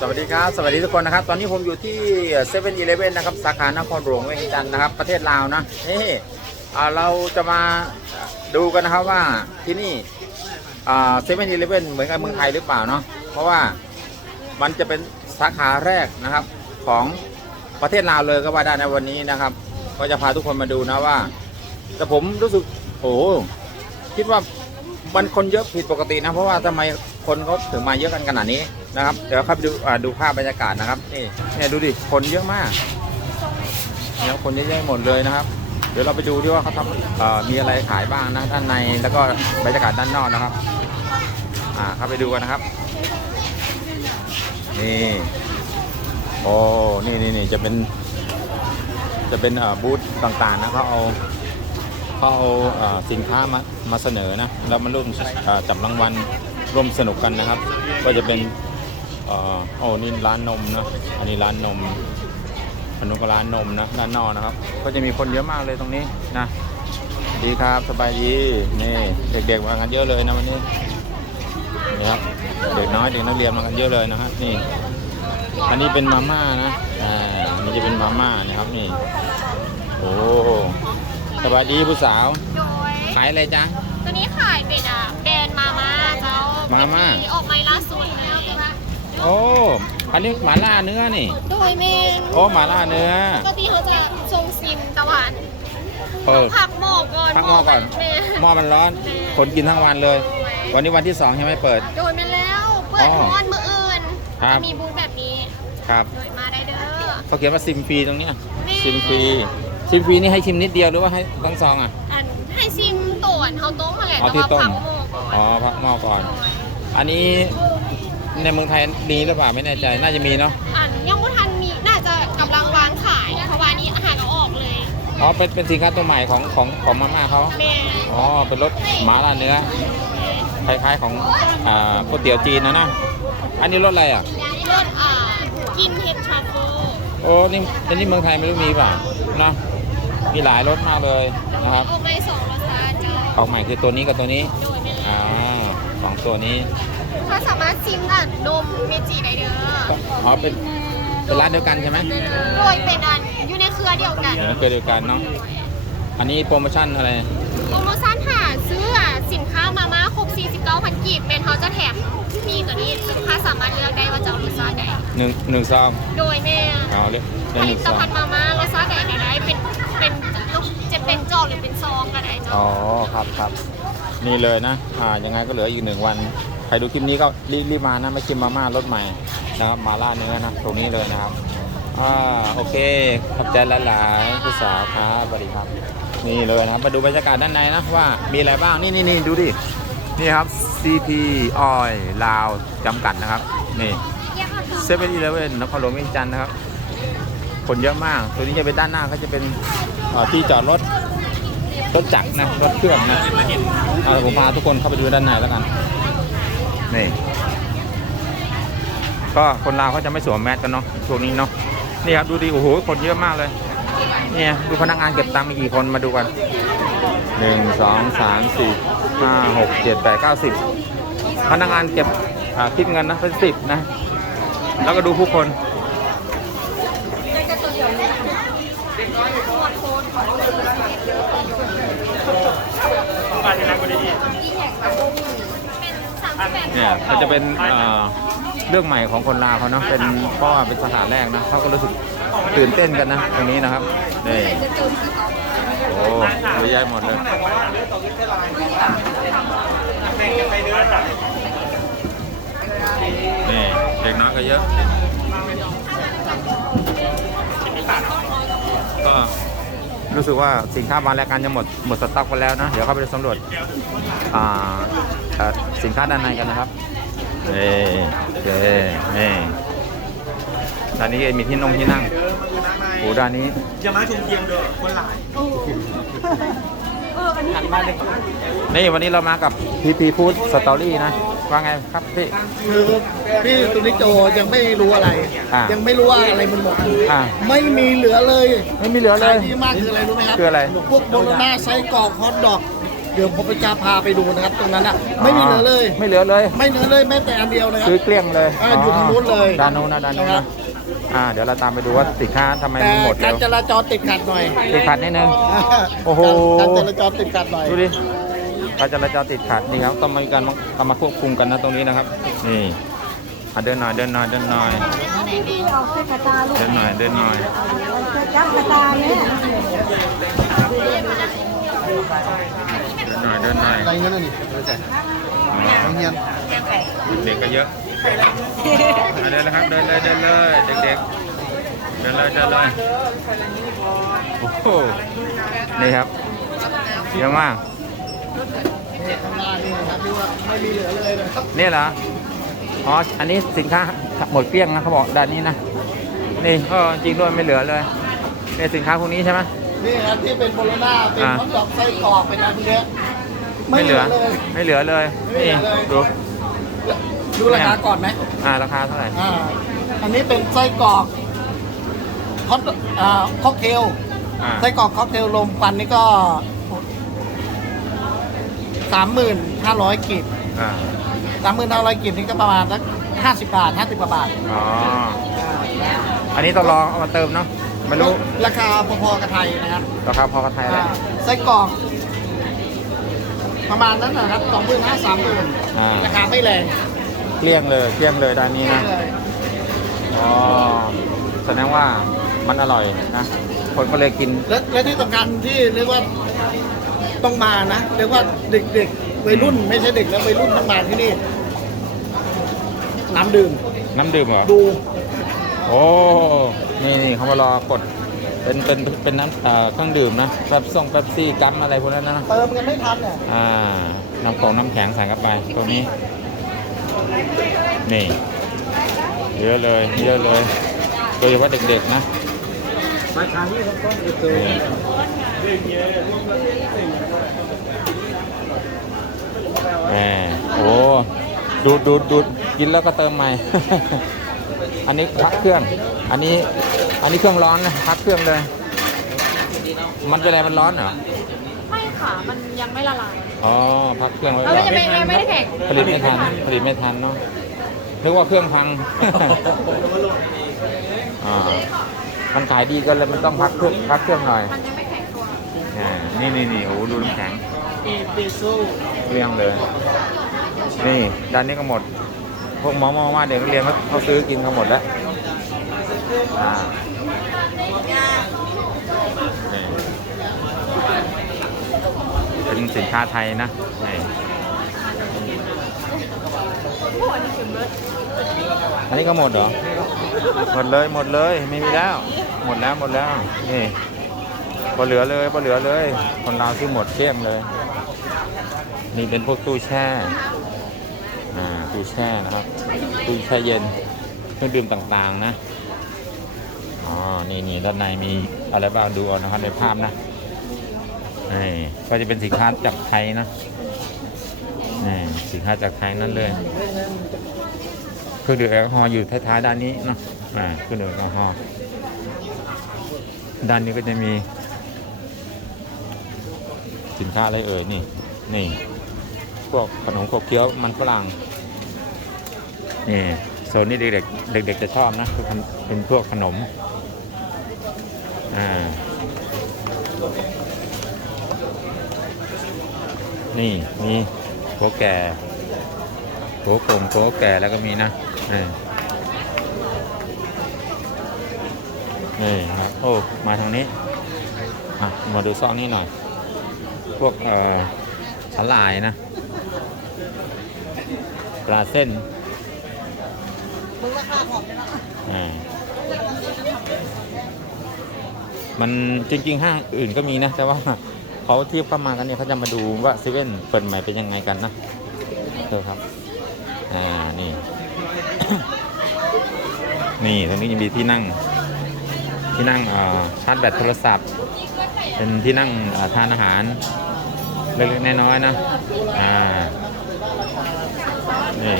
สวัสดีครับ สวัสดีทุกคนนะครับ ตอนนี้ผมอยู่ที่เซเว่นอีเลฟเว่นนะครับ สาขานครหลวงเวียงจันทร์นะครับ ประเทศลาวนะนี่เราจะมาดูกันนะครับว่าที่นี่เซเว่นอีเลฟเว่นเหมือนกับเมืองไทยหรือเปล่าเนาะ เพราะว่ามันจะเป็นสาขาแรกนะครับของประเทศลาวเลยก็ว่าได้ในวันนี้นะครับ ก็จะพาทุกคนมาดูนะว่า แต่ผมรู้สึกโอ้คิดว่ามันคนเยอะผิดปกตินะ เพราะว่าทำไมคนเขาถึงมาเยอะกันขนาดนี้ นะครับ เดี๋ยวเข้าไปดูอ่าดูภาพบรรยากาศนะครับนี่เนี่ยดูดิคนเยอะมากเนี่ยคนเยอะแยะหมดเลยนะครับ เดี๋ยวเราไปดูที่ว่าเขาทำเอ่อมีอะไรขายบ้างนะด้านในแล้วก็บรรยากาศด้านนอกนะครับ อ่าเข้าไปดูกันนะครับ นี่โอ้นี่นี่นี่จะเป็น จะเป็นเอ่อบูธต่างๆนะเขาเอาเขาเอาเอ่อสินค้ามามาเสนอนะแล้วมาร่วมเอ่อจับรางวัลร่วมสนุกกันนะครับ ก็จะเป็น เอ่อโอ้นี่ร้านนมนะอันนี้ร้านนมอันนู้นก็ร้านนมนะด้านนอกนะครับ ก็จะมีคนเยอะมากเลยตรงนี้นะดีครับสบายดีนี่เด็กๆมากันเยอะเลยนะวันนี้นี่ครับเด็กน้อยเด็กนักเรียนมากันเยอะเลยนะฮะนี่ อันนี้เป็นมาม่านะอ่าอันนี้จะเป็นมาม่านะครับนี่โอ้สบายดีผู้สาว โดยขายอะไรจ๊ะ ตัวนี้ขายเป็นอะแบรนด์มาม่าเจ้ามาม่า เป็นที่ออกไม้ล่าสุดเลย โอ้อันนี้หมาล่าเนื้อนี่ โดยเมนโอ้หมาล่าเนื้อ ปกติเขาจะทรงซิมตะวันเออ ผักหม้อก่อนพักหม้อก่อนเมนหม้อมันร้อน คนกินทั้งวันเลย วันนี้วันที่สองใช่ไหมเปิด โดยเมนแล้ว เปิดอ๋อทอนมืออื่นครับ จะมีบูธแบบนี้ ครับ โดยมาได้เด้อ เขาเขียนว่าซิมฟรีตรงเนี้ยแม่ซิมฟรีซิมฟรีนี่ให้ชิมนิดเดียวหรือว่าให้ทั้งซองอะ อันให้ซิมโต่วนเขาโต๊ะมาแหละเอาแต่ที่ว่าต้ม ผักหม้อก่อนอ๋อพักหม้อก่อนโดยอันนี้ ในเมืองไทยมีหรือเปล่าไม่แน่ใจน่าจะมีเนาะอันยังไม่ทันมีน่าจะกำลังวางขายเพราะว่านี้อาหารเอาออกเลยอ๋อเป็นเป็นสินค้าตัวใหม่ของของของมาม่าเขาแม่อ๋อเป็นรสหมาล่าเนื้อคล้ายๆของอ่าก๋วยเตี๋ยวจีนนะนะอันนี้รสอะไรอะรสอ่ากินเห็ดทรัฟเฟิลโอ้นี่อันนี้เมืองไทยไม่รู้มีเปล่าเนาะมีหลายรสมากเลยนะครับออกไปสองรสชาติเจ้าออกใหม่คือตัวนี้กับตัวนี้โดยไม่อ่าสองตัวนี้ ถ้าสามารถซิมอะนมเมจิได้เด้ออ๋อเป็นเป็นร้านเดียวกันใช่ไหมโดยเป็นอันอยู่ในเครือเดียวกันเดี๋ยวเคยเดียวกันเนาะ อันนี้โปรโมชั่นอะไร โปรโมชั่นหาซื้ออะสินค้ามาม่าครบ49พันกีบเป็นเขาจะแถมมีตัวนี้ลูกค้าสามารถเลือกได้ว่าจะเอารสชาติใดหนึ่งหนึ่งซองโดยแม่เอาเลยผได้หลินึ่งตซองภัณฑ์มาม่ารสชาติใดก็ได้เป็นเป็นลูกจะเป็นจอกหรือเป็นซองก็ได้เจ้าอ๋อครับครับนี่เลยนะอ่ายังไงก็เหลืออีกหนึ่งวัน ใครดูคลิปนี้ก็รีบรีบมานะไม่กินมาม่ารสใหม่นะครับมาล่าเนื้อนะตรงนี้เลยนะครับอ่าโอเคขอบใจหลายๆผู้สาวครับสวัสดีครับ นี่เลยนะครับมาดูบรรยากาศด้านในนะว่ามีอะไรบ้างนี่นี่นี่ดูดินี่ครับ CP Oil ลาวจำกัดนะครับนี่เซเว่นอีเลฟเว่นนครหลวงเวียงจันทร์นะครับคนเยอะมาก ตัวนี้จะเป็นด้านหน้าก็จะเป็นที่จอดรถรถจักรนะรถเครื่องนะเอาผมพาทุกคนเข้าไปดูด้านในแล้วกัน นี่ก็คนลาวเขาจะไม่สวมแมสกันเนาะช่วงนี้เนาะนี่ครับดูดิโอ้โหคนเยอะมากเลยเนี่ยดูพนักงานเก็บตังค์มีกี่คนมาดูกันหนึ่งสองสามสี่ห้าหกเจ็ดแปดเก้าสิบพนักงานเก็บคิดเงินนะเป็นสิบนะ แล้วก็ดูผู้คน เนี่ยมันจะเป็นเรื่องใหม่ของคนลาวเขาเนาะเป็นเพราะว่าเป็นสถานแรกนะเขาก็รู้สึกตื่นเต้นกันนะตรงนี้นะครับนี่โอ้เยอะแยะหมดเลยนี่เด็กน้อยก็เยอะ ก็ รู้สึกว่าสินค้าบางรายการจะหมดหมดสต็อกไปแล้วนะ เดี๋ยวเข้าไปสำรวจอ่าเอ่อสินค้าด้านในกันนะครับนี่โอเคนี่ด้านนี้มีที่นงที่นั่งโอ้ด้านนี้อย่ามาชุมเทียงเด้อคนหลายนี่วันนี้เรามากับพีพีฟู้ดสตอรี่นะ ว่าไงครับพี่ คือพี่ตุนิโจยังไม่รู้อะไร อ่ายัยังไม่รู้ว่าอะไรมันหมดอ่า ไม่มีเหลือเลยไม่มีเหลือเลขายย ดีมากคืออะไรรู้ไหมครับคืออะไรพวกโบโลน่าไส้กรอกฮอทดอก เดี๋ยวผมไปจะพาไปดูนะครับ ตรงนั้นอะไม่มีเหลือเลย ไม่เหลือเลย ไม่เหลือเลยแม้แต่อันเดียวนะครับ ซื้อเกลี้ยงเลยอ่าอยู่ทางนู้นเลยด้านนู้นนะด้านนู้นนะครันะบอ่า เดี๋ยวเราตามไปดูว่าสินค้าทำไมแต่มันหมดกาเร็รวจราจรติดขัดหน่อยติดขัดนิดนึง โอ้โห การจราจรติดขัดหน่อย ดูดิ การจราจรติดขัดนี่ครับต้องมีการต้องมาควบคุมกันนะตรงนี้นะครับ นี่อะเดินหน่อยเดินหน่อยเดินหน่อยเอาเส้นกระตาลูกเดินหน่อยเดินหน่อยจับกระตาเนี่ยเดินหน่อยเดินหน่อยอะไรเงี้ยน่ะนี่ไม่ใช่อ๋ออะไรเงี้ยเด็กก็เยอะอะเดินเลยครับเดินเลยเดินเลยเด็กๆเดินเลยเดินเลยโอ้โหนี่ครับเยอะมาก ข้างหน้านี่นะครับที่ว่าไม่มีเหลือเลยนะครับนี่เหรอ อ๋อ อันนี้สินค้าหมดเกลี้ยงนะเขาบอกด้านนี้นะ นี่ก็จริงด้วยไม่เหลือเลยนี่สินค้าพวกนี้ใช่ไหม นี่ครับที่เป็นโบโลน่าเป็นอ่าฮอทดอกไส้กรอกเป็นอะไรพวกเนี้ยไม่เหลือเลย ไม่เหลือเลย ไม่เหลืนี่อเลย ดู ดูราคาก่อนไหมอ่า ราคาเท่าไหร่ อ่า อันนี้เป็นไส้กรอกฮอตอ่าค็อกเทล อ่า ไส้กรอกค็อกเทลลมควันนี่ก็ สามหมื่นห้าร้อยกีบอ่าสามหมื่นห้าร้อยกีบนี่ก็ประมาณสักห้าสิบบาทห้าสิบกว่าบาทอ๋ออันนี้ต้องรอเอามาเติมเนาะไม่รู้ราคาพอๆกับไทยนะครับราคาพอกับไทยเลยอ่าไส้กรอกประมาณนั้นนะครับสองหมื่นห้าสามหมื่นอ่าราคาไม่แรงเกลี้ยงเลยเกลี้ยงเลยด้านนี้นะเลยอ๋อแสดงว่ามันอร่อยนะคนก็เลยกิน และและที่สำคัญที่เรียกว่า ต้องมานะเรียกว่าเด็กๆวัยรุ่นไม่ใช่เด็กแล้ววัยรุ่นต้องมาที่นี่ น้ำดื่มน้ำดื่มเหรอ ดูโอ้ นี่นี่เขามารอกด เป็นเป็นเป็นน้ำเอ่อเครื่องดื่มนะแป๊บซ่งแป๊บซี่กัมอะไรพวกนั้นนะเติมกันไม่ทันเนี่ยอ่า น้ำของน้ำแข็งใส่เข้าไป ตรงนี้ นี่ เยอะเลย เยอะเลยโดยเฉพาะเด็กๆนะ มาทานนี่ครับก็เจอนี่ แหมโอ้ดูดดูดดูดกินแล้วก็เติมใหม่ อันนี้พักเครื่อง อันนี้ อันนี้เครื่องร้อนนะพักเครื่องเลย มันเป็นอะไรมันร้อนเหรอ ไม่ค่ะ มันยังไม่ละลายอ๋อ พักเครื่องไว้เออก่มันอนยังไม่ยังไม่ได้แข็งผลิตไม่ทัน ผลิตไม่ทันเนาะนึกว่าเครื่องพัง อ่า มันขายดีก็เลยมันต้องพักเครื่องพักเครื่องหน่อย มันยัง ไม่นี่นี่นี่โอ้โหดูน้ำแข็งเอปโซเรียงเลย นี่ด้านนี้ก็หมด พวกหมอมอมาเด็กนักเรียนเขาเขาซื้อกินกันหมดแล้วอ่าเป็นสินค้าไทยนะนี่อันนี้ก็หมดเหรอ หมดเลยหมดเลยไม่มีแล้ว หมดแล้วหมดแล้วนี่ พอเหลือเลยพอเหลือเลย คนเราวซื้อหมดเกลี้ยงเลยนี่เป็นพวกตู้แช่อ่าตู้แช่นะครับตู้แช่เย็นเครื่องดื่มต่างๆนะอ๋อนี่นี่ด้านในมีอะไรบ้างดูนะครับในภาพนะนี่ก็จะเป็นสินค้าจากไทยนะนี่สินค้าจากไทยนั่นเลยเครื่องดื่มแอลกอฮอล์อยู่ท้ายๆด้านนี้เนาะอ่าเครื่องดื่มแอลกอฮอล์ด้านนี้ก็จะมี สินค้าอะไรเอ่ยนี่นี่พวกขนมขบเคี้ยวมันฝรั่งนี่โซนนี้เด็กๆเด็ก ๆ จะชอบนะคือเป็นพวกขนมอ่านี่มีโกแก่โกกลมโกแก่แล้วก็มีนะนี่นี่ครับโอ้มาทางนี้อะมาดูซองนี้หน่อย พวกเอ่อสาหร่ายนะ ปลาเส้นอ่ามันจริงๆห้างอื่นก็มีนะ แต่ว่าเขาเทียบเข้ามากันเนี่ยเขาจะมาดูว่าเซเว่นเปิดใหม่เป็นยังไงกันนะเออครับ อ่า นี่ นี่ตรงนี้ยังมีที่นั่ง ที่นั่งอ่อชาร์จแบตโทรศัพท์ เป็นที่นั่งทานอาหาร เล็กๆน้อยๆนะอ่านี่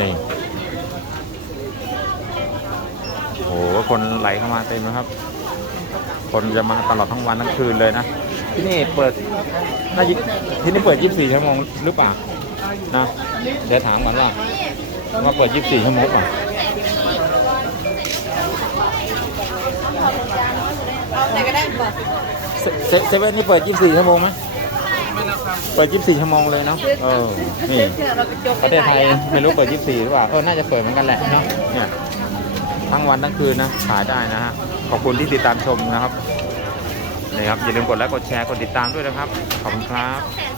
นี่โหคนไหลเข้ามาเต็มนะครับ คนจะมาตลอดทั้งวันทั้งคืนเลยนะ ที่นี่เปิดน่าจะที่นี่เปิด 24 ชั่วโมงหรือเปล่านะ เดี๋ยวถามก่อนว่าว่าเปิด 24 ชั่วโมงหรือเปล่า บอกเซเซเซเว่นนี่เปิด 24 ชั่วโมงไหมเปิด 24 ชั่วโมงเลยเนาะเออนี่เราไปจบประเทศไทยไม่รู้เปิด 24 หรือเปล่าเออน่าจะเปิดเหมือนกันแหละเนาะเนี่ยทั้งวันทั้งคืนนะขายได้นะฮะขอบคุณที่ติดตามชมนะครับนี่ครับอย่าลืมกดไลค์กดแชร์กดติดตามด้วยนะครับขอบคุณครับแสนสิบสอง